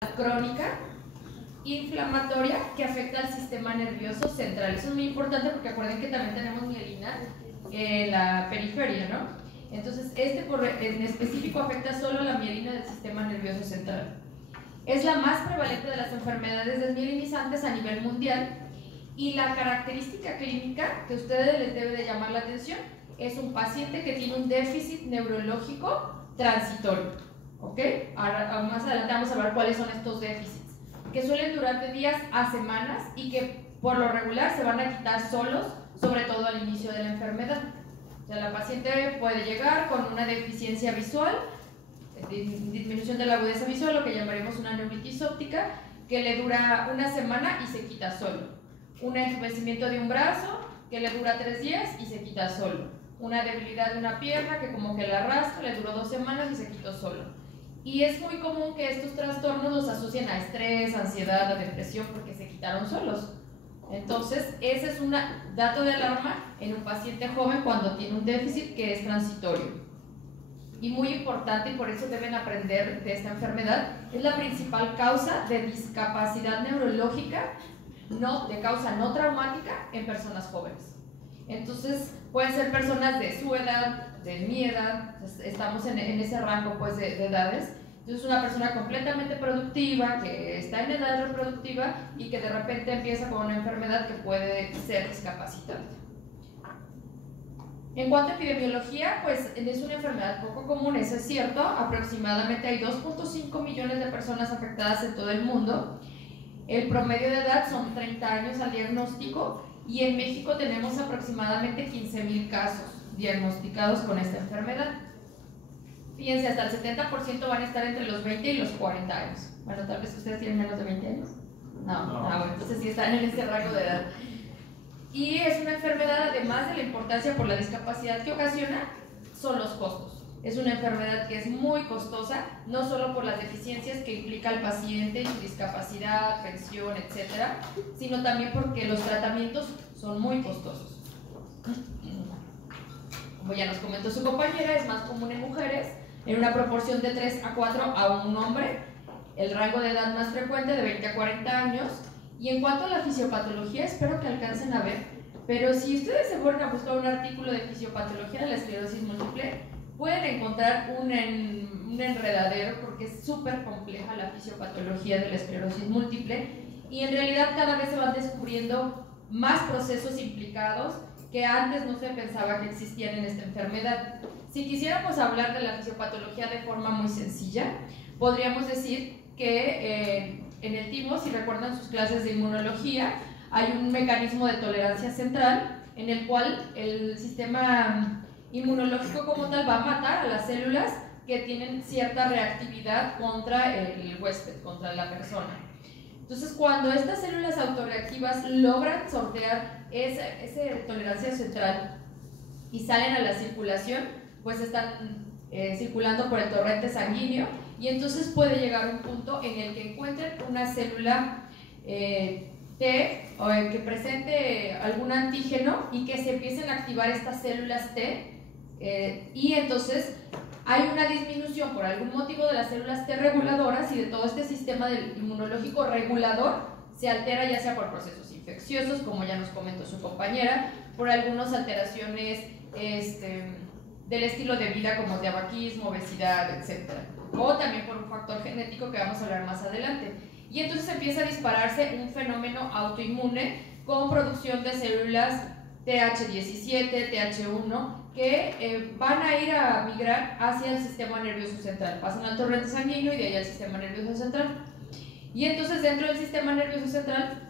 crónica inflamatoria que afecta al sistema nervioso central. Eso es muy importante porque acuerden que también tenemos mielina en la periferia, ¿no? Entonces, en específico afecta solo la mielina del sistema nervioso central. Es la más prevalente de las enfermedades desmielinizantes a nivel mundial y la característica clínica que a ustedes les debe de llamar la atención es un paciente que tiene un déficit neurológico transitorio, ¿ok? Ahora, más adelante vamos a ver cuáles son estos déficits, que suelen durar de días a semanas y que por lo regular se van a quitar solos, sobre todo al inicio de la enfermedad. O sea, la paciente puede llegar con una deficiencia visual, disminución de la agudeza visual, lo que llamaremos una neuritis óptica, que le dura una semana y se quita solo. Un entumecimiento de un brazo que le dura 3 días y se quita solo. Una debilidad de una pierna que como que la arrastra, le duró 2 semanas y se quitó solo. Y es muy común que estos trastornos los asocien a estrés, ansiedad, a depresión, porque se quitaron solos. Entonces, ese es un dato de alarma en un paciente joven cuando tiene un déficit que es transitorio. Y muy importante, y por eso deben aprender de esta enfermedad, es la principal causa de discapacidad neurológica de causa no traumática en personas jóvenes. Entonces, pueden ser personas de su edad, de mi edad, estamos en ese rango pues, de edades. Entonces, una persona completamente productiva, que está en edad reproductiva y que de repente empieza con una enfermedad que puede ser discapacitante. En cuanto a epidemiología, pues es una enfermedad poco común, eso es cierto. Aproximadamente hay 2.5 millones de personas afectadas en todo el mundo. El promedio de edad son 30 años al diagnóstico y en México tenemos aproximadamente 15,000 casos diagnosticados con esta enfermedad. Fíjense, hasta el 70% van a estar entre los 20 y los 40 años. Bueno, tal vez ustedes tienen menos de 20 años. No. Bueno, entonces sí están en ese rango de edad. Y es una enfermedad, además de la importancia por la discapacidad que ocasiona, son los costos. Es una enfermedad que es muy costosa, no solo por las deficiencias que implica el paciente, su discapacidad, pensión, etcétera, sino también porque los tratamientos son muy costosos. Como ya nos comentó su compañera, es más común en mujeres, en una proporción de 3 a 4 a un hombre, el rango de edad más frecuente de 20 a 40 años. Y en cuanto a la fisiopatología, espero que alcancen a ver, pero si ustedes se fueron a buscar un artículo de fisiopatología de la esclerosis múltiple, pueden encontrar un enredadero porque es súper compleja la fisiopatología de la esclerosis múltiple y en realidad cada vez se van descubriendo más procesos implicados que antes no se pensaba que existían en esta enfermedad. Si quisiéramos hablar de la fisiopatología de forma muy sencilla, podríamos decir que en el timo, si recuerdan sus clases de inmunología, hay un mecanismo de tolerancia central en el cual el sistema inmunológico como tal va a matar a las células que tienen cierta reactividad contra el huésped, contra la persona. Entonces, cuando estas células autorreactivas logran sortear esa tolerancia central y salen a la circulación, pues están circulando por el torrente sanguíneo y entonces puede llegar un punto en el que encuentren una célula T o que presente algún antígeno y que se empiecen a activar estas células T y entonces hay una disminución por algún motivo de las células T reguladoras y de todo este sistema inmunológico regulador se altera ya sea por procesos infecciosos, como ya nos comentó su compañera, por algunas alteraciones del estilo de vida como tabaquismo, obesidad, etc. O también por un factor genético que vamos a hablar más adelante. Y entonces empieza a dispararse un fenómeno autoinmune con producción de células TH17, TH1, que van a ir a migrar hacia el sistema nervioso central. Pasan al torrente sanguíneo y de ahí al sistema nervioso central. Y entonces dentro del sistema nervioso central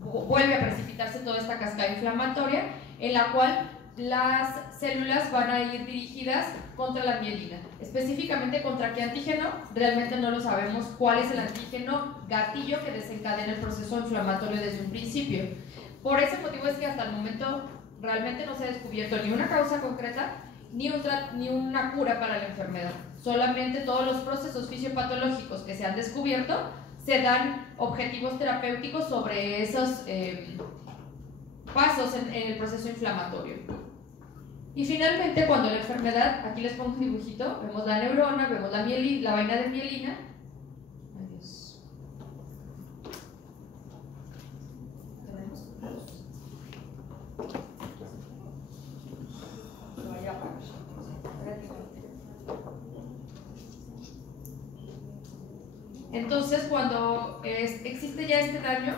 vuelve a precipitarse toda esta cascada inflamatoria en la cual las células van a ir dirigidas contra la mielina. Específicamente contra qué antígeno, realmente no lo sabemos cuál es el antígeno gatillo que desencadena el proceso inflamatorio desde un principio. Por ese motivo es que hasta el momento realmente no se ha descubierto ni una causa concreta ni una cura para la enfermedad. Solamente todos los procesos fisiopatológicos que se han descubierto se dan objetivos terapéuticos sobre esos pasos en el proceso inflamatorio. Y finalmente, cuando la enfermedad, aquí les pongo un dibujito, vemos la neurona, vemos la vaina de mielina. Adiós. Entonces, cuando existe ya este daño,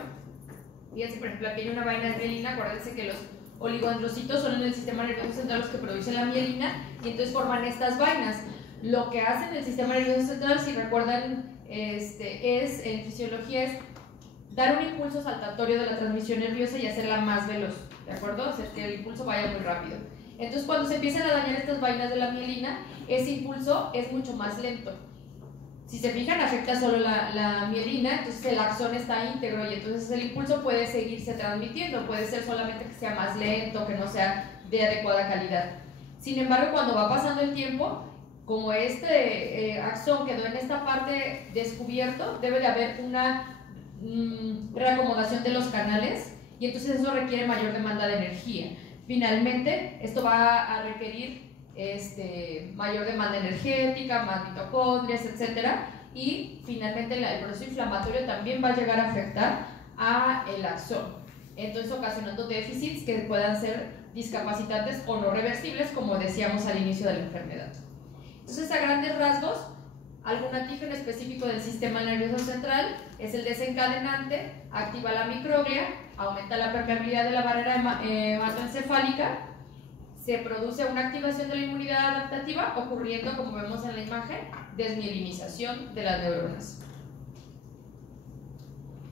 fíjense, por ejemplo, aquí hay una vaina de mielina, acuérdense que los oligodendrocitos son en el sistema nervioso central los que producen la mielina y entonces forman estas vainas. Lo que hace en el sistema nervioso central, si recuerdan, en fisiología es dar un impulso saltatorio de la transmisión nerviosa y hacerla más veloz, ¿de acuerdo? Hacer que el impulso vaya muy rápido. Entonces, cuando se empiezan a dañar estas vainas de la mielina, ese impulso es mucho más lento. Si se fijan, afecta solo la mielina, entonces el axón está íntegro y entonces el impulso puede seguirse transmitiendo, puede ser solamente que sea más lento, que no sea de adecuada calidad. Sin embargo, cuando va pasando el tiempo, como axón quedó en esta parte descubierto, debe de haber una reacomodación de los canales y entonces eso requiere mayor demanda de energía. Finalmente, esto va a requerir mayor demanda energética, más mitocondrias, etc. Y finalmente el proceso inflamatorio también va a llegar a afectar al axón, entonces ocasionando déficits que puedan ser discapacitantes o no reversibles, como decíamos al inicio de la enfermedad. Entonces, a grandes rasgos, algún antígeno específico del sistema nervioso central es el desencadenante, activa la microglia, aumenta la permeabilidad de la barrera hematoencefálica, se produce una activación de la inmunidad adaptativa, ocurriendo, como vemos en la imagen, desmielinización de las neuronas.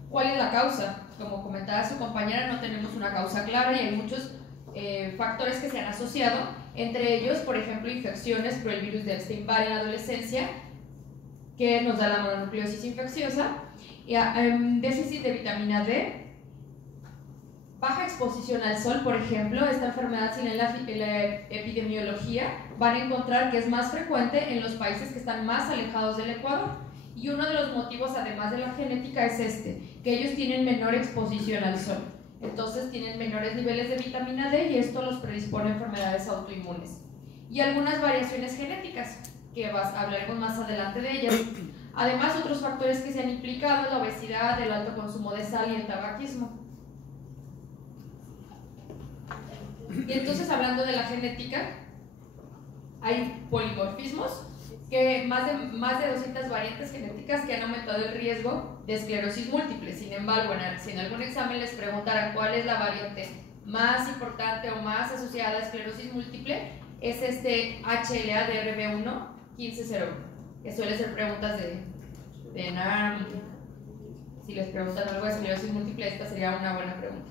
¿Cuál es la causa? Como comentaba su compañera, no tenemos una causa clara y hay muchos factores que se han asociado, entre ellos, por ejemplo, infecciones por el virus de Epstein-Barr en la adolescencia, que nos da la mononucleosis infecciosa, y déficit de vitamina D, baja exposición al sol, por ejemplo. Esta enfermedad, sin la epidemiología, van a encontrar que es más frecuente en los países que están más alejados del Ecuador. Y uno de los motivos, además de la genética, es que ellos tienen menor exposición al sol. Entonces tienen menores niveles de vitamina D y esto los predispone a enfermedades autoinmunes. Y algunas variaciones genéticas, que hablaremos más adelante de ellas. Además, otros factores que se han implicado es la obesidad, el alto consumo de sal y el tabaquismo. Y entonces, hablando de la genética, hay polimorfismos, que más de 200 variantes genéticas que han aumentado el riesgo de esclerosis múltiple. Sin embargo, si en algún examen les preguntaran cuál es la variante más importante o más asociada a esclerosis múltiple, es HLA-DRB1 1501, que suele ser preguntas de NARM. Si les preguntan algo de esclerosis múltiple, esta sería una buena pregunta.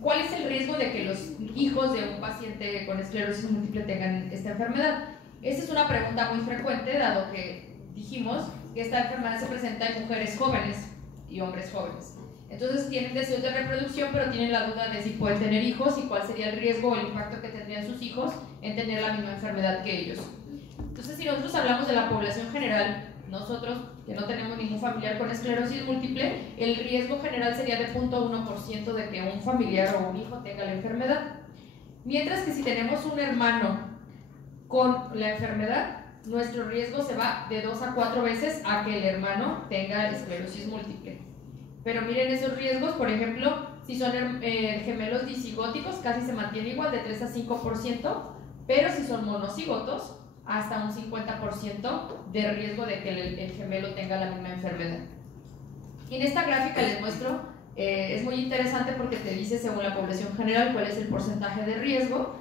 ¿Cuál es el riesgo de que los hijos de un paciente con esclerosis múltiple tengan esta enfermedad? Esta es una pregunta muy frecuente, dado que dijimos que esta enfermedad se presenta en mujeres jóvenes y hombres jóvenes. Entonces tienen deseos de reproducción, pero tienen la duda de si pueden tener hijos y cuál sería el riesgo o el impacto que tendrían sus hijos en tener la misma enfermedad que ellos. Entonces, si nosotros hablamos de la población general, nosotros que no tenemos ningún familiar con esclerosis múltiple, el riesgo general sería de 0.1% de que un familiar o un hijo tenga la enfermedad. Mientras que si tenemos un hermano con la enfermedad, nuestro riesgo se va de 2 a 4 veces a que el hermano tenga esclerosis múltiple. Pero miren esos riesgos, por ejemplo, si son gemelos disigóticos, casi se mantiene igual, de 3 a 5%, pero si son monocigotos, hasta un 50% de riesgo de que el gemelo tenga la misma enfermedad. Y en esta gráfica les muestro, es muy interesante porque te dice según la población general cuál es el porcentaje de riesgo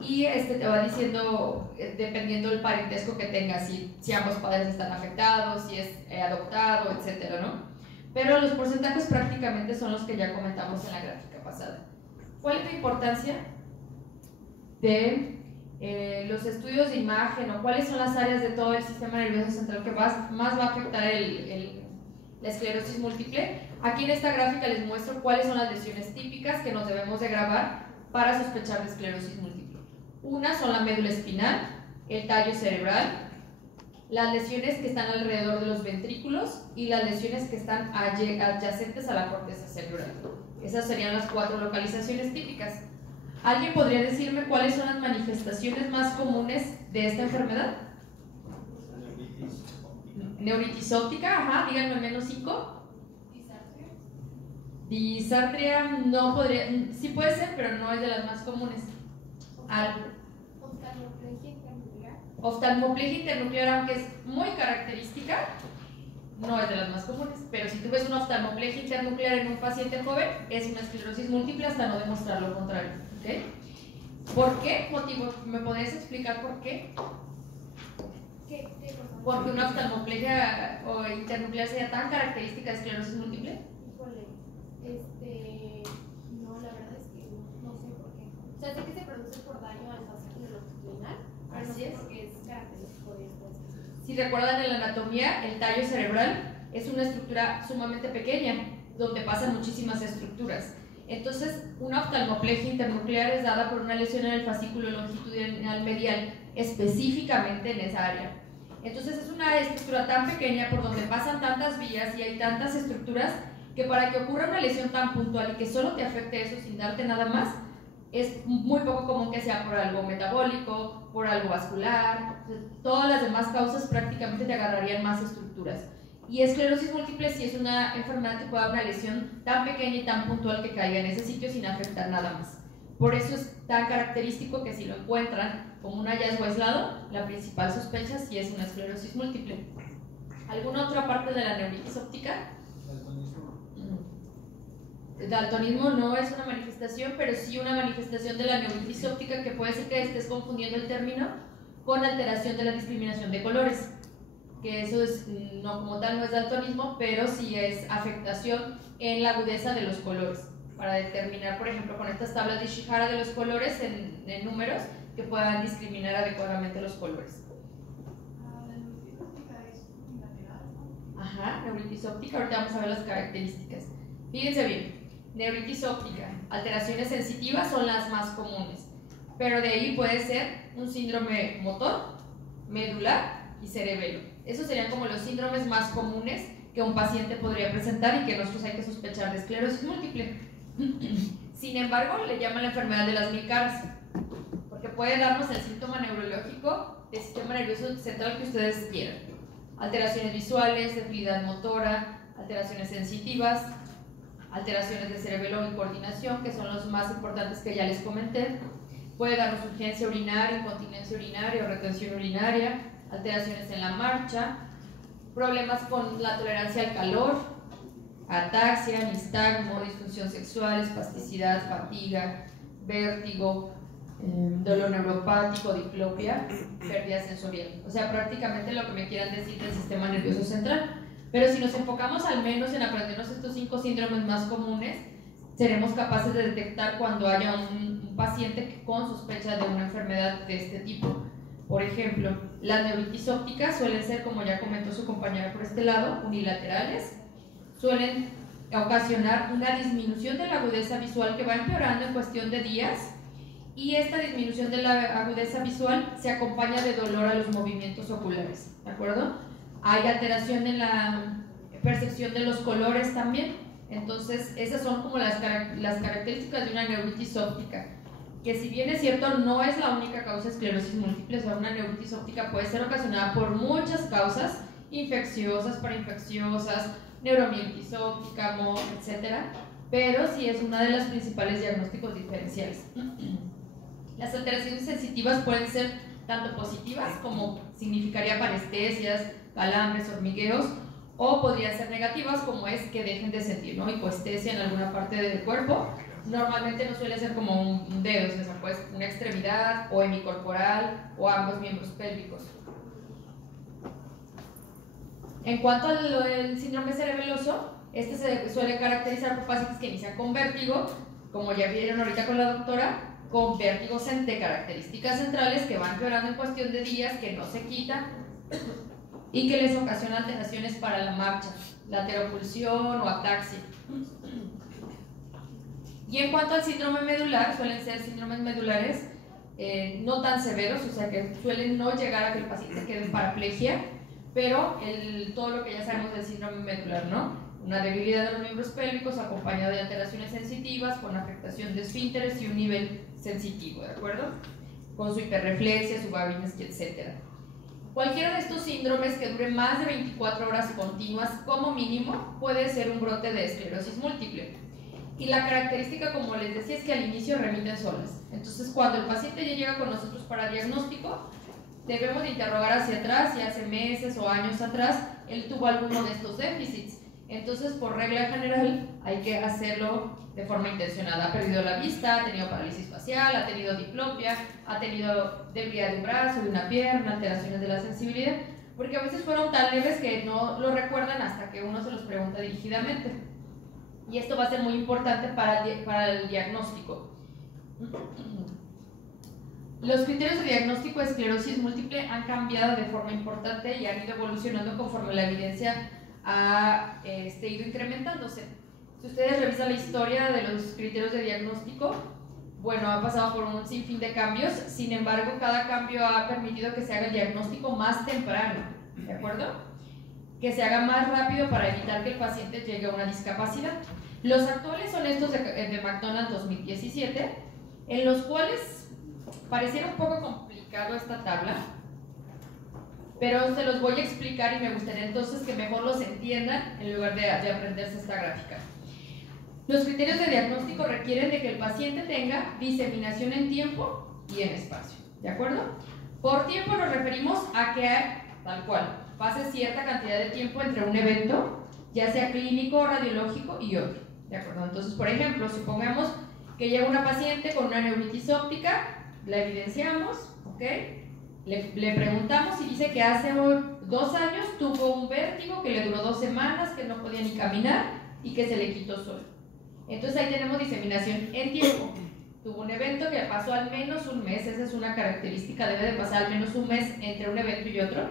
y te va diciendo, dependiendo del parentesco que tengas, si ambos padres están afectados, si es adoptado, etcétera, ¿no? Pero los porcentajes prácticamente son los que ya comentamos en la gráfica pasada. ¿Cuál es la importancia de los estudios de imagen o cuáles son las áreas de todo el sistema nervioso central que más va a afectar la esclerosis múltiple? Aquí en esta gráfica les muestro cuáles son las lesiones típicas que nos debemos de grabar para sospechar de esclerosis múltiple. Una son la médula espinal, el tallo cerebral, las lesiones que están alrededor de los ventrículos y las lesiones que están adyacentes a la corteza cerebral. Esas serían las 4 localizaciones típicas. ¿Alguien podría decirme cuáles son las manifestaciones más comunes de esta enfermedad? Neuritis óptica, ajá, díganme menos 5. Disartria no podría, sí puede ser, pero no es de las más comunes. Oftalmoplegia internuclear, aunque es muy característica, no es de las más comunes, pero si tú ves una oftalmoplegia internuclear en un paciente joven, es una esclerosis múltiple hasta no demostrar lo contrario. ¿Okay? ¿Por qué motivo? ¿Me podrías explicar por qué? ¿Qué cosa? ¿Por qué una oftalmoplegia o internuclear sea tan característica de esclerosis múltiple? Híjole, no, la verdad es que no sé por qué. O sea, sé que se produce por daño al fascículo longitudinal, pero no Así sé es. por qué es característico de esto. Si recuerdan en la anatomía, el tallo cerebral es una estructura sumamente pequeña, donde pasan muchísimas estructuras. Entonces, una oftalmoplegia internuclear es dada por una lesión en el fascículo longitudinal medial, específicamente en esa área. Entonces, es una estructura tan pequeña por donde pasan tantas vías y hay tantas estructuras que para que ocurra una lesión tan puntual y que solo te afecte eso sin darte nada más, es muy poco común que sea por algo metabólico, por algo vascular. Todas las demás causas prácticamente te agarrarían más estructuras. Y esclerosis múltiple sí es una enfermedad que puede dar una lesión tan pequeña y tan puntual que caiga en ese sitio sin afectar nada más. Por eso es tan característico que si lo encuentran como un hallazgo aislado, la principal sospecha sí es una esclerosis múltiple. ¿Alguna otra parte de la neuritis óptica? Daltonismo no es una manifestación, pero sí una manifestación de la neuritis óptica que puede ser que estés confundiendo el término con alteración de la discriminación de colores, que eso es, no como tal no es daltonismo, pero sí es afectación en la agudeza de los colores, para determinar, por ejemplo, con estas tablas de Ishihara de los colores en números que puedan discriminar adecuadamente los colores. La neuritis óptica es unilateral, ¿no? Ajá, neuritis óptica, ahorita vamos a ver las características. Fíjense bien. Neuritis óptica, alteraciones sensitivas son las más comunes, pero de ahí puede ser un síndrome motor, medular y cerebelo. Esos serían como los síndromes más comunes que un paciente podría presentar y que nosotros hay que sospechar de esclerosis múltiple. Sin embargo, le llaman la enfermedad de las mil caras, porque puede darnos el síntoma neurológico del sistema nervioso central que ustedes quieran. Alteraciones visuales, debilidad motora, alteraciones sensitivas, alteraciones de cerebelo y coordinación, que son los más importantes que ya les comenté. Puede darnos urgencia urinaria, incontinencia urinaria o retención urinaria, alteraciones en la marcha, problemas con la tolerancia al calor, ataxia, nistagmo, disfunción sexual, espasticidad, fatiga, vértigo, dolor neuropático, diplopia, pérdida sensorial. O sea, prácticamente lo que me quieran decir del sistema nervioso central. Pero si nos enfocamos al menos en aprendernos estos 5 síndromes más comunes, seremos capaces de detectar cuando haya un paciente con sospecha de una enfermedad de este tipo. Por ejemplo, las neuritis ópticas suelen ser, como ya comentó su compañera por este lado, unilaterales. Suelen ocasionar una disminución de la agudeza visual que va empeorando en cuestión de días, y esta disminución de la agudeza visual se acompaña de dolor a los movimientos oculares, ¿de acuerdo? Hay alteración en la percepción de los colores también. Entonces, esas son como las características de una neuritis óptica, que si bien es cierto, no es la única causa de esclerosis múltiple. O sea, una neuritis óptica puede ser ocasionada por muchas causas, infecciosas, parainfecciosas, neuromielitis óptica, MOG, etc. Pero sí es una de las principales diagnósticos diferenciales. Las alteraciones sensitivas pueden ser tanto positivas, como significaría parestesias, calambres, hormigueos, o podrían ser negativas, como es que dejen de sentir, ¿no? Hipoestesia en alguna parte del cuerpo. Normalmente no suele ser como un dedo, o sea, pues una extremidad, o hemicorporal, o ambos miembros pélvicos. En cuanto al síndrome cerebeloso, este se suele caracterizar por pacientes que inician con vértigo, como ya vieron ahorita con la doctora, con vértigos de características centrales que van empeorando en cuestión de días, que no se quitan y que les ocasiona alteraciones para la marcha, lateropulsión o ataxia. Y en cuanto al síndrome medular, suelen ser síndromes medulares no tan severos, o sea que suelen no llegar a que el paciente quede en paraplegia, pero todo lo que ya sabemos del síndrome medular, ¿no? Una debilidad de los miembros pélvicos acompañada de alteraciones sensitivas con afectación de esfínteres y un nivel sensitivo, ¿de acuerdo? Con su hiperreflexia, su Babinski, etc. Cualquiera de estos síndromes que dure más de 24 horas continuas como mínimo puede ser un brote de esclerosis múltiple. Y la característica, como les decía, es que al inicio remiten solas. Entonces, cuando el paciente ya llega con nosotros para diagnóstico, debemos de interrogar hacia atrás si hace meses o años atrás él tuvo alguno de estos déficits. Entonces, por regla general, hay que hacerlo de forma intencionada. Ha perdido la vista, ha tenido parálisis facial, ha tenido diplopia, ha tenido debilidad de un brazo, de una pierna, alteraciones de la sensibilidad, porque a veces fueron tan leves que no lo recuerdan hasta que uno se los pregunta dirigidamente. Y esto va a ser muy importante para el diagnóstico. Los criterios de diagnóstico de esclerosis múltiple han cambiado de forma importante y han ido evolucionando conforme la evidencia ha ido incrementándose. Si ustedes revisan la historia de los criterios de diagnóstico, bueno, ha pasado por un sinfín de cambios, sin embargo, cada cambio ha permitido que se haga el diagnóstico más temprano, ¿de acuerdo? Que se haga más rápido para evitar que el paciente llegue a una discapacidad. Los actuales son estos de McDonald 2017, en los cuales pareciera un poco complicado esta tabla, pero se los voy a explicar y me gustaría entonces que mejor los entiendan en lugar de aprenderse esta gráfica. Los criterios de diagnóstico requieren de que el paciente tenga diseminación en tiempo y en espacio, ¿de acuerdo? Por tiempo nos referimos a que, tal cual, pase cierta cantidad de tiempo entre un evento, ya sea clínico, radiológico y otro, ¿de acuerdo? Entonces, por ejemplo, supongamos que llega una paciente con una neuritis óptica, la evidenciamos, ¿ok? Le preguntamos y dice que hace 2 años tuvo un vértigo que le duró 2 semanas, que no podía ni caminar y que se le quitó solo. Entonces ahí tenemos diseminación en tiempo. Tuvo un evento que pasó al menos un mes, esa es una característica, debe de pasar al menos un mes entre un evento y otro.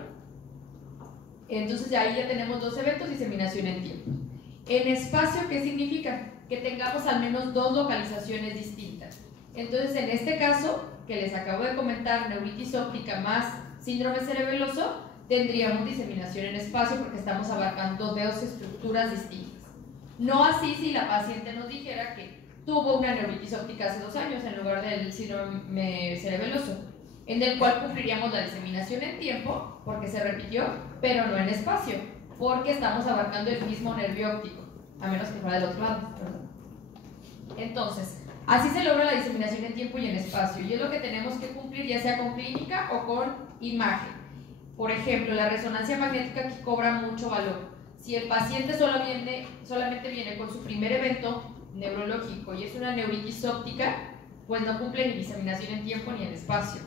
Entonces ahí ya tenemos 2 eventos, diseminación en tiempo. En espacio, ¿qué significa? Que tengamos al menos 2 localizaciones distintas. Entonces en este caso, que les acabo de comentar, neuritis óptica más síndrome cerebeloso, tendríamos diseminación en espacio porque estamos abarcando 2 estructuras distintas. No así si la paciente nos dijera que tuvo una neuritis óptica hace 2 años en lugar del síndrome cerebeloso, en el cual cumpliríamos la diseminación en tiempo porque se repitió, pero no en espacio, porque estamos abarcando el mismo nervio óptico, a menos que fuera del otro lado, ¿verdad? Entonces, así se logra la diseminación en tiempo y en espacio, y es lo que tenemos que cumplir ya sea con clínica o con imagen. Por ejemplo, la resonancia magnética aquí cobra mucho valor. Si el paciente solamente viene con su primer evento neurológico y es una neuritis óptica, pues no cumple ni diseminación en tiempo ni en espacio.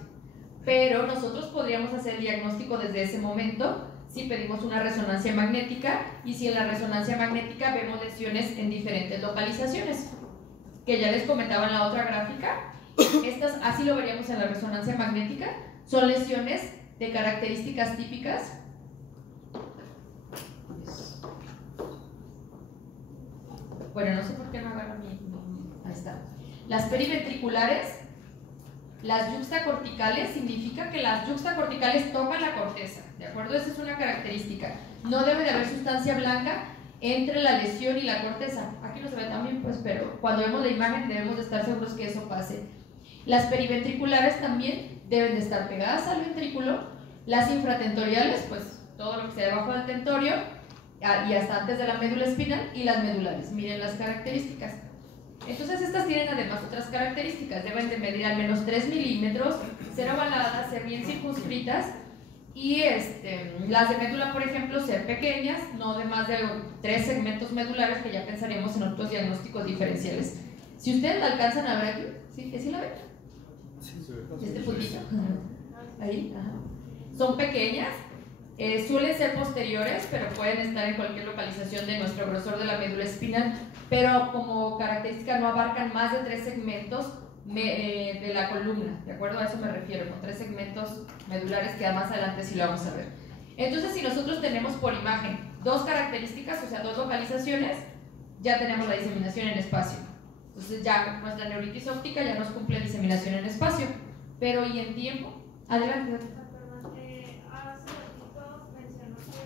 Pero nosotros podríamos hacer el diagnóstico desde ese momento si pedimos una resonancia magnética y si en la resonancia magnética vemos lesiones en diferentes localizaciones, que ya les comentaba en la otra gráfica. Estas, así lo veríamos en la resonancia magnética, son lesiones de características típicas. Bueno, no sé por qué no agarro ahí está. Las periventriculares, las yuxtacorticales, significa que las yuxtacorticales tocan la corteza, ¿de acuerdo? Esa es una característica. No debe de haber sustancia blanca entre la lesión y la corteza. Aquí no se ve también, pues, pero cuando vemos la imagen debemos de estar seguros que eso pase. Las periventriculares también deben de estar pegadas al ventrículo. Las infratentoriales, pues, todo lo que sea debajo del tentorio y hasta antes de la médula espinal, y las medulares. Miren las características. Entonces estas tienen además otras características. Deben de medir al menos 3 milímetros, ser ovaladas, ser bien circunscritas, y las de médula, por ejemplo, ser pequeñas, no de más de 3 segmentos medulares, que ya pensaremos en otros diagnósticos diferenciales. Si ustedes la alcanzan a ver aquí, ¿sí la ven? Sí, se ve. Este puntito. Ahí, ajá. Son pequeñas. Suelen ser posteriores, pero pueden estar en cualquier localización de nuestro grosor de la médula espinal, pero como característica no abarcan más de 3 segmentos de la columna, ¿de acuerdo? A eso me refiero, con 3 segmentos medulares, que más adelante sí lo vamos a ver. Entonces, si nosotros tenemos por imagen 2 características, o sea, 2 localizaciones, ya tenemos la diseminación en espacio. Entonces ya nuestra neuritis óptica ya nos cumple diseminación en espacio, pero ¿y en tiempo? Adelante.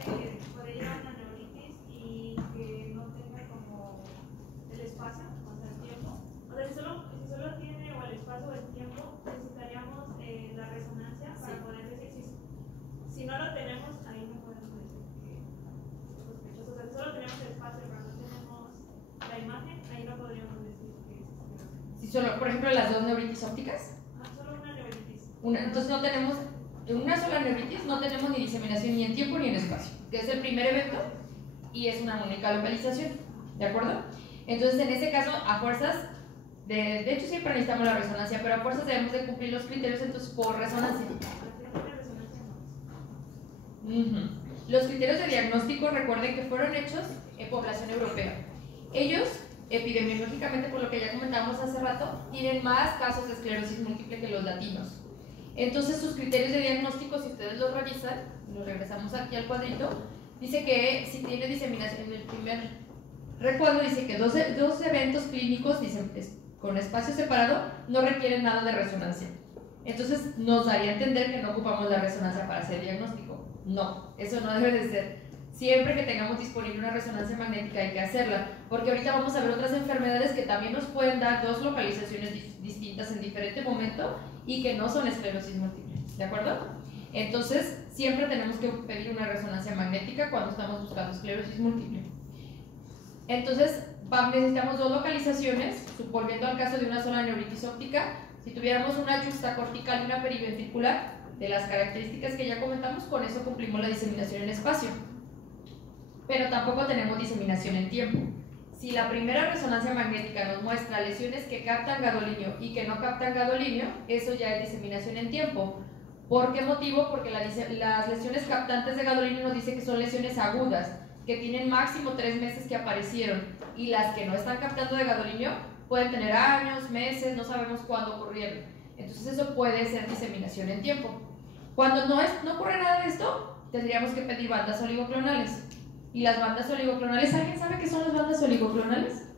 Que puede llegar una neuritis y que no tenga como el espacio, o sea, el tiempo. O sea, si solo tiene o el espacio o el tiempo, necesitaríamos la resonancia para poder decir si no lo tenemos, ahí no podemos decir que es sospechoso. O sea, si solo tenemos el espacio pero no tenemos la imagen, ahí no podríamos decir que es esclerosis. Si solo, por ejemplo, las 2 neuritis ópticas. Solo una neuritis. Entonces no tenemos. en una sola neuritis no tenemos ni diseminación ni en tiempo ni en espacio, que es el primer evento y es una única localización, ¿de acuerdo? Entonces, en ese caso, a fuerzas, de hecho siempre necesitamos la resonancia, pero a fuerzas debemos de cumplir los criterios, entonces por resonancia. Los criterios de diagnóstico, recuerden que fueron hechos en población europea. Ellos, epidemiológicamente, por lo que ya comentábamos hace rato, tienen más casos de esclerosis múltiple que los latinos. Entonces, sus criterios de diagnóstico, si ustedes los revisan, nos regresamos aquí al cuadrito, dice que si tiene diseminación en el primer recuadro, dice que dos eventos clínicos, dicen, con espacio separado, no requieren nada de resonancia. Entonces, nos daría a entender que no ocupamos la resonancia para hacer diagnóstico. No, eso no debe de ser. Siempre que tengamos disponible una resonancia magnética hay que hacerla, porque ahorita vamos a ver otras enfermedades que también nos pueden dar dos localizaciones distintas en diferente momento y que no son esclerosis múltiple, ¿de acuerdo? Entonces, siempre tenemos que pedir una resonancia magnética cuando estamos buscando esclerosis múltiple. Entonces, necesitamos dos localizaciones, volviendo al caso de una sola neuritis óptica. Si tuviéramos una juxtacortical y una periventricular, de las características que ya comentamos, con eso cumplimos la diseminación en espacio. Pero tampoco tenemos diseminación en tiempo. Si la primera resonancia magnética nos muestra lesiones que captan gadolinio y que no captan gadolinio, eso ya es diseminación en tiempo. ¿Por qué motivo? Porque las lesiones captantes de gadolinio nos dice que son lesiones agudas, que tienen máximo 3 meses que aparecieron, y las que no están captando de gadolinio pueden tener años, meses, no sabemos cuándo ocurrieron. Entonces eso puede ser diseminación en tiempo. Cuando no ocurre nada de esto, tendríamos que pedir bandas oligoclonales. Y las bandas oligoclonales, ¿alguien sabe qué son las bandas oligoclonales?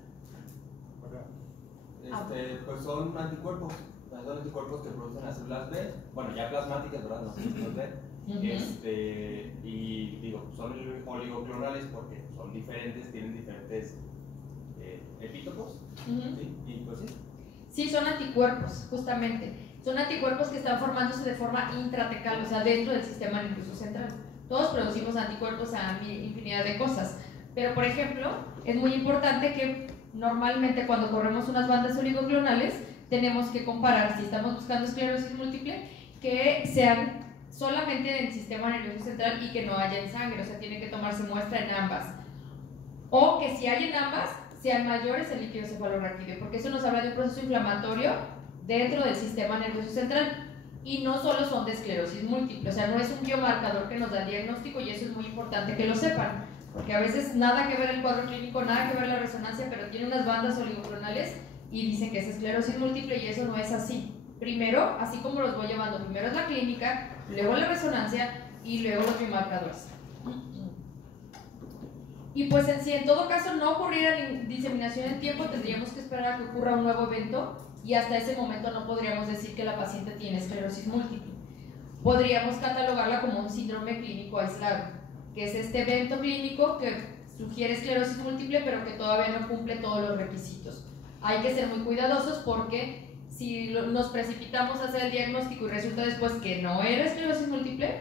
Pues son anticuerpos. Son anticuerpos que producen las células B, bueno, ya plasmáticas, ¿verdad? No células B. Y digo, son oligoclonales porque son diferentes, tienen diferentes epítopos. ¿Sí? Y pues sí. Sí, son anticuerpos, justamente. Son anticuerpos que están formándose de forma intratecal, o sea, dentro del sistema nervioso central. Todos producimos anticuerpos a infinidad de cosas. Pero, por ejemplo, es muy importante que normalmente cuando corremos unas bandas oligoclonales, tenemos que comparar, si estamos buscando esclerosis múltiple, que sean solamente en el sistema nervioso central y que no haya en sangre, o sea, tiene que tomarse muestra en ambas. O que si hay en ambas, sean mayores el líquido cefalorraquídeo, porque eso nos habla de un proceso inflamatorio dentro del sistema nervioso central. Y no solo son de esclerosis múltiple, o sea, no es un biomarcador que nos da el diagnóstico, y eso es muy importante que lo sepan, porque a veces nada que ver el cuadro clínico, nada que ver la resonancia, pero tiene unas bandas oligoclonales y dicen que es esclerosis múltiple, y eso no es así. Primero, así como los voy llevando, primero es la clínica, luego la resonancia y luego los biomarcadores. Y pues en todo caso no ocurriera diseminación en tiempo, tendríamos que esperar a que ocurra un nuevo evento, y hasta ese momento no podríamos decir que la paciente tiene esclerosis múltiple. Podríamos catalogarla como un síndrome clínico aislado, que es este evento clínico que sugiere esclerosis múltiple pero que todavía no cumple todos los requisitos. Hay que ser muy cuidadosos porque si nos precipitamos a hacer el diagnóstico y resulta después que no era esclerosis múltiple,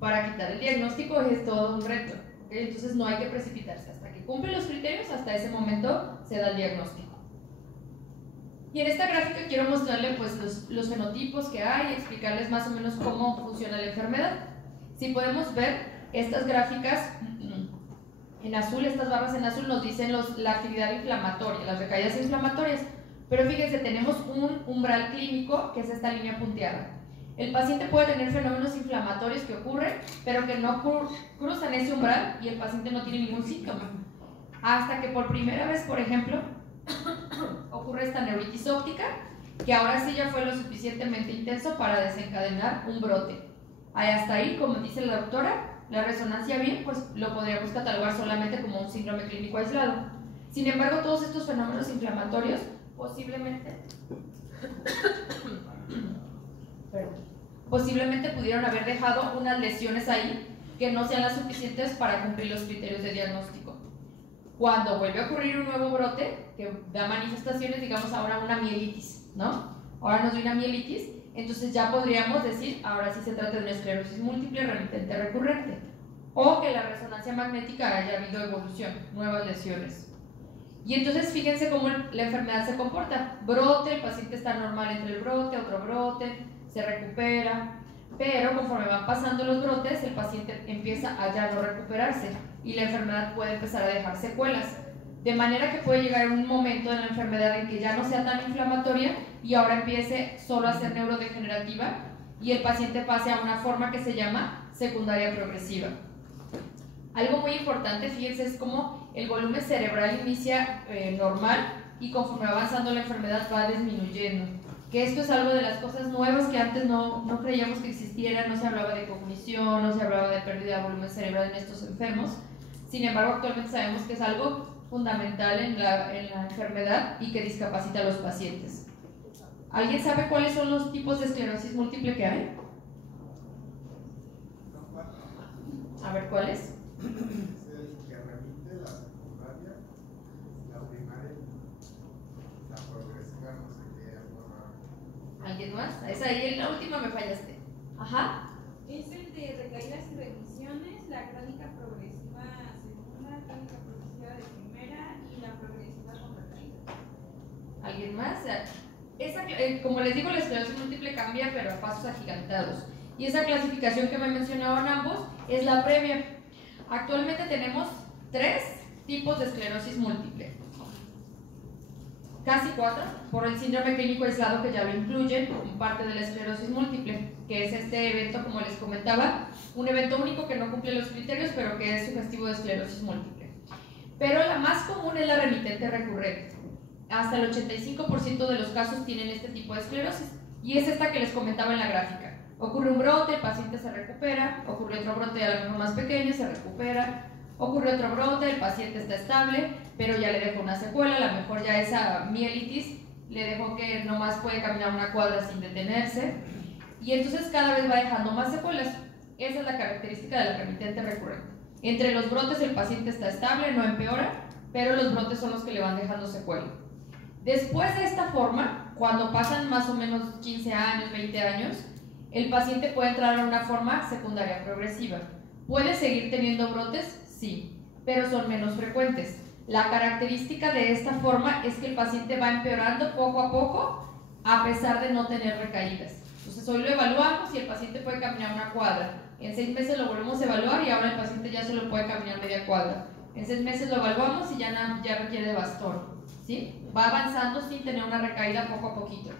para quitar el diagnóstico es todo un reto. ¿Okay? Entonces no hay que precipitarse, hasta que cumple los criterios, hasta ese momento se da el diagnóstico. Y en esta gráfica quiero mostrarles pues, los fenotipos que hay y explicarles más o menos cómo funciona la enfermedad. Si podemos ver estas gráficas en azul, estas barras en azul nos dicen la actividad inflamatoria, las recaídas inflamatorias. Pero fíjense, tenemos un umbral clínico que es esta línea punteada. El paciente puede tener fenómenos inflamatorios que ocurren, pero que no cruzan ese umbral y el paciente no tiene ningún síntoma. Hasta que por primera vez, por ejemplo, ocurre esta neuritis óptica, que ahora sí ya fue lo suficientemente intenso para desencadenar un brote. Hasta ahí, como dice la doctora, la resonancia bien, pues lo podríamos catalogar solamente como un síndrome clínico aislado. Sin embargo, todos estos fenómenos inflamatorios posiblemente pudieron haber dejado unas lesiones ahí que no sean las suficientes para cumplir los criterios de diagnóstico. Cuando vuelve a ocurrir un nuevo brote, que da manifestaciones, digamos ahora una mielitis, ¿no? Ahora nos dio una mielitis, entonces ya podríamos decir, ahora sí se trata de una esclerosis múltiple remitente recurrente. O que la resonancia magnética haya habido evolución, nuevas lesiones. Y entonces fíjense cómo la enfermedad se comporta. Brote, el paciente está normal entre el brote, otro brote, se recupera. pero conforme van pasando los brotes, el paciente empieza a ya no recuperarse y la enfermedad puede empezar a dejar secuelas. De manera que puede llegar un momento en la enfermedad en que ya no sea tan inflamatoria y ahora empiece solo a ser neurodegenerativa y el paciente pase a una forma que se llama secundaria progresiva. Algo muy importante, fíjense, es como el volumen cerebral inicia normal y conforme va avanzando la enfermedad va disminuyendo. Que esto es algo de las cosas nuevas que antes no creíamos que existiera, no se hablaba de cognición, no se hablaba de pérdida de volumen cerebral en estos enfermos. Sin embargo, actualmente sabemos que es algo fundamental en la enfermedad y que discapacita a los pacientes. ¿Alguien sabe cuáles son los tipos de esclerosis múltiple que hay? A ver, ¿cuáles? Es el que remite, la secundaria, la primaria, la progresiva, no sé qué, algo raro. ¿Alguien más? Esa ahí, en la última me fallaste. Ajá. Es el de recaídas y remisiones, la crónica progresiva segunda, crónica progresiva de primera y la progresiva con recaídas. ¿Alguien más? Como les digo, la esclerosis múltiple cambia, pero a pasos agigantados. Y esa clasificación que me mencionaron ambos es la previa. Actualmente tenemos 3 tipos de esclerosis múltiple. Casi 4, por el síndrome clínico aislado que ya lo incluye como parte de la esclerosis múltiple, que es este evento, como les comentaba, un evento único que no cumple los criterios, pero que es sugestivo de esclerosis múltiple. Pero la más común es la remitente recurrente. Hasta el 85% de los casos tienen este tipo de esclerosis, y es esta que les comentaba en la gráfica. Ocurre un brote, el paciente se recupera, ocurre otro brote a lo mejor más pequeño, se recupera, ocurre otro brote, el paciente está estable, pero ya le dejó una secuela, a lo mejor ya esa mielitis le dejó que nomás puede caminar una cuadra sin detenerse, y entonces cada vez va dejando más secuelas. Esa es la característica de la remitente recurrente. Entre los brotes el paciente está estable, no empeora, pero los brotes son los que le van dejando secuela. Después de esta forma, cuando pasan más o menos 15 años, 20 años, el paciente puede entrar a una forma secundaria progresiva. ¿Puede seguir teniendo brotes? Sí, pero son menos frecuentes. La característica de esta forma es que el paciente va empeorando poco a poco a pesar de no tener recaídas. Entonces hoy lo evaluamos y el paciente puede caminar una cuadra. En 6 meses lo volvemos a evaluar y ahora el paciente ya solo puede caminar media cuadra. En 6 meses lo evaluamos y ya requiere de bastón. ¿Sí? Va avanzando sin tener una recaída poco a poquito.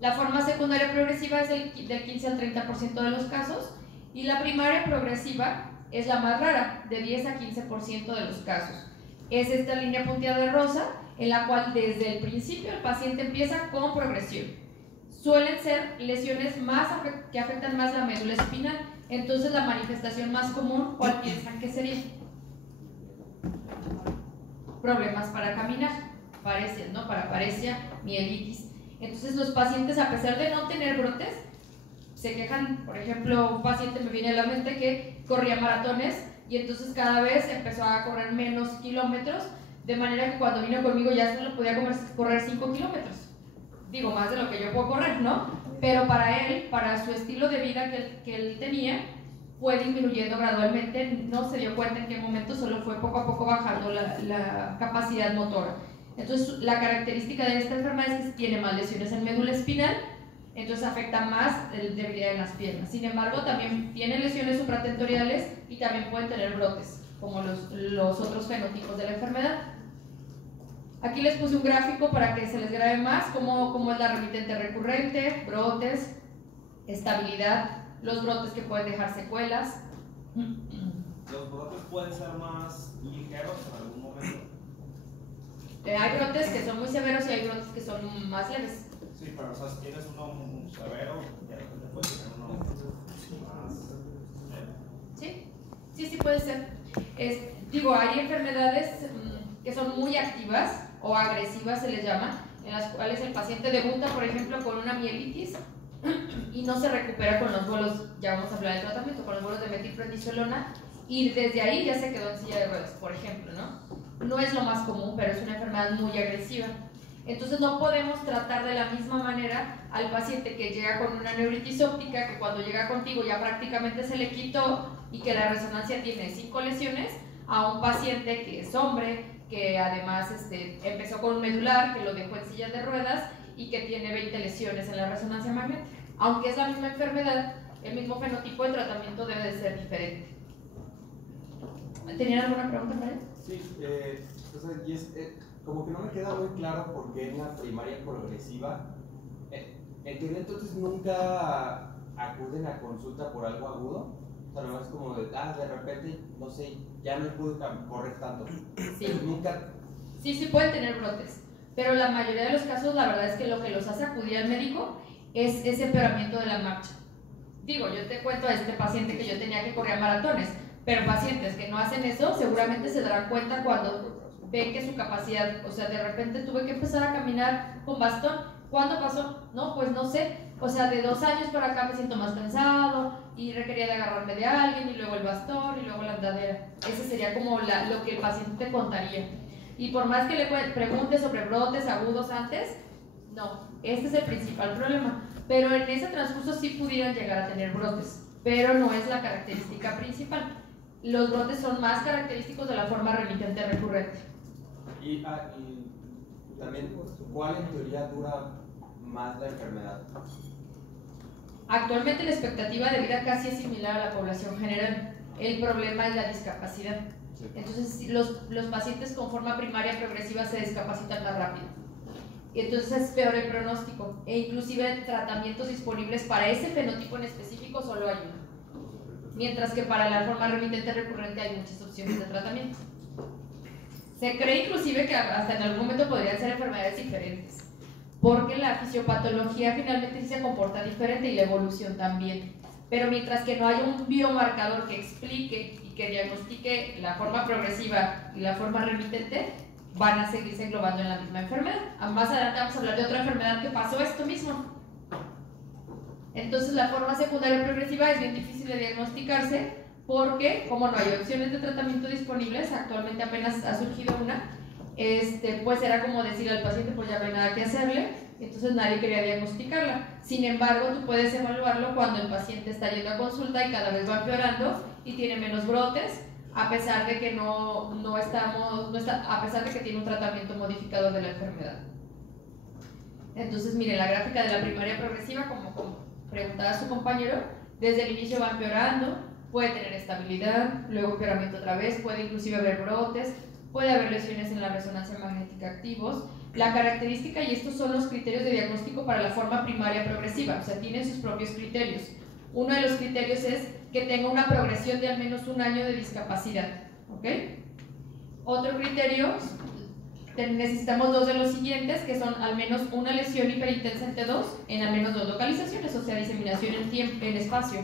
La forma secundaria progresiva es del 15 al 30% de los casos y la primaria progresiva es la más rara, de 10 a 15% de los casos. Es esta línea punteada de rosa en la cual desde el principio el paciente empieza con progresión. Suelen ser lesiones que afectan más la médula espinal, entonces la manifestación más común, ¿cuál piensan que sería? Problemas para caminar, parecias, ¿no? Paraparesia, mielitis. Entonces los pacientes, a pesar de no tener brotes, se quejan. Por ejemplo, un paciente me viene a la mente que corría maratones y entonces cada vez empezó a correr menos kilómetros, de manera que cuando vino conmigo ya solo podía correr 5 kilómetros. Digo, más de lo que yo puedo correr, ¿no? Pero para él, para su estilo de vida que él tenía, fue disminuyendo gradualmente, no se dio cuenta en qué momento, solo fue poco a poco bajando la capacidad motora. Entonces, la característica de esta enfermedad es que tiene más lesiones en médula espinal, entonces afecta más debilidad en las piernas. Sin embargo, también tiene lesiones supratentoriales y también pueden tener brotes, como los otros fenotipos de la enfermedad. Aquí les puse un gráfico para que se les grabe más cómo es la remitente recurrente, brotes, estabilidad, los brotes que pueden dejar secuelas. ¿Los brotes pueden ser más ligeros en algún momento? Hay brotes que son muy severos y hay brotes que son más leves. Sí, pero o sea, si tienes uno severo, ya te puedes tener uno más leve. Sí puede ser. Hay enfermedades que son muy activas o agresivas, se les llama, en las cuales el paciente debuta, por ejemplo, con una mielitis y no se recupera con los bolos, ya vamos a hablar del tratamiento, con los bolos de metilprednisolona, y desde ahí ya se quedó en silla de ruedas, por ejemplo, ¿no? No es lo más común, pero es una enfermedad muy agresiva. Entonces no podemos tratar de la misma manera al paciente que llega con una neuritis óptica, que cuando llega contigo ya prácticamente se le quitó y que la resonancia tiene 5 lesiones, a un paciente que es hombre, que además empezó con un medular, que lo dejó en silla de ruedas y que tiene 20 lesiones en la resonancia magnética. Aunque es la misma enfermedad, el mismo fenotipo de tratamiento debe de ser diferente. ¿Tenían alguna pregunta, María? Sí, o sea, y como que no me queda muy claro por qué en la primaria progresiva, en teoría entonces nunca acuden a consulta por algo agudo. O sea, no es como de repente, no sé, ya no puedo correr tanto. Sí. Pero nunca. Sí pueden tener brotes, pero la mayoría de los casos la verdad es que lo que los hace acudir al médico es ese empeoramiento de la marcha. Digo, yo te cuento a este paciente que yo tenía que correr maratones, pero pacientes que no hacen eso seguramente se darán cuenta cuando ven que su capacidad, o sea, de repente tuve que empezar a caminar con bastón. ¿Cuándo pasó? No, pues no sé. O sea, de 2 años para acá me siento más cansado y requería de agarrarme de alguien y luego el bastón y luego la andadera. Ese sería como lo que el paciente te contaría. Y por más que le preguntes sobre brotes agudos antes, no, este es el principal problema. Pero en ese transcurso sí pudieran llegar a tener brotes, pero no es la característica principal. Los brotes son más característicos de la forma remitente recurrente. Y también, ¿cuál en teoría dura más la enfermedad? Actualmente la expectativa de vida casi es similar a la población general. El problema es la discapacidad. Sí. Entonces los pacientes con forma primaria progresiva se discapacitan más rápido. Y entonces es peor el pronóstico. E inclusive tratamientos disponibles para ese fenotipo en específico solo hay uno. Mientras que para la forma remitente recurrente hay muchas opciones de tratamiento. Se cree inclusive que hasta en algún momento podrían ser enfermedades diferentes, porque la fisiopatología finalmente sí se comporta diferente y la evolución también. Pero mientras que no haya un biomarcador que explique y que diagnostique la forma progresiva y la forma remitente, van a seguirse englobando en la misma enfermedad. Más adelante vamos a hablar de otra enfermedad que pasó esto mismo. Entonces la forma secundaria progresiva es bien difícil de diagnosticarse porque, como no hay opciones de tratamiento disponibles, actualmente apenas ha surgido una, pues era como decir al paciente, pues ya no hay nada que hacerle, entonces nadie quería diagnosticarla. Sin embargo, tú puedes evaluarlo cuando el paciente está yendo a consulta y cada vez va empeorando y tiene menos brotes, a pesar de que a pesar de que tiene un tratamiento modificador de la enfermedad. Entonces, mire, la gráfica de la primaria progresiva, como preguntaba su compañero, desde el inicio va empeorando, puede tener estabilidad, luego empeoramiento otra vez, puede inclusive haber brotes, puede haber lesiones en la resonancia magnética activos. La característica, y estos son los criterios de diagnóstico para la forma primaria progresiva, o sea, tienen sus propios criterios. Uno de los criterios es que tenga una progresión de al menos 1 año de discapacidad, ¿ok? Otro criterio, necesitamos 2 de los siguientes, que son al menos una lesión hiperintensa en T2 en al menos 2 localizaciones, o sea, diseminación en tiempo, en espacio.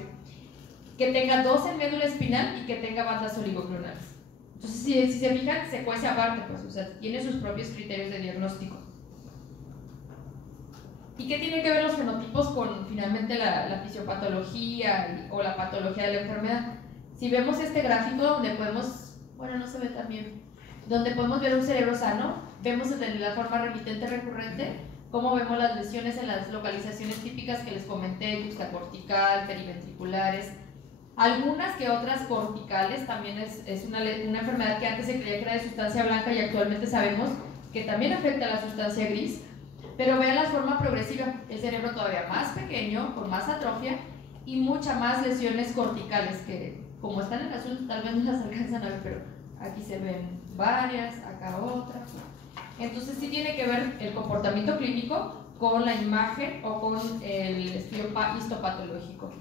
Que tenga 2 en médula espinal y que tenga bandas oligoclonales. Entonces, si se fijan, se cuece aparte, pues, o sea, tiene sus propios criterios de diagnóstico. ¿Y qué tienen que ver los fenotipos con finalmente la fisiopatología o la patología de la enfermedad? Si vemos este gráfico donde podemos, bueno, no se ve tan bien, donde podemos ver un cerebro sano, vemos en la forma remitente recurrente cómo vemos las lesiones en las localizaciones típicas que les comenté, juxtacortical, periventriculares, algunas que otras corticales. También es una enfermedad que antes se creía que era de sustancia blanca y actualmente sabemos que también afecta a la sustancia gris. Pero vean la forma progresiva, el cerebro todavía más pequeño, con más atrofia y muchas más lesiones corticales que, como están en azul, tal vez no las alcanzan a ver, pero aquí se ven varias, acá otras. Entonces sí tiene que ver el comportamiento clínico con la imagen o con el estudio histopatológico.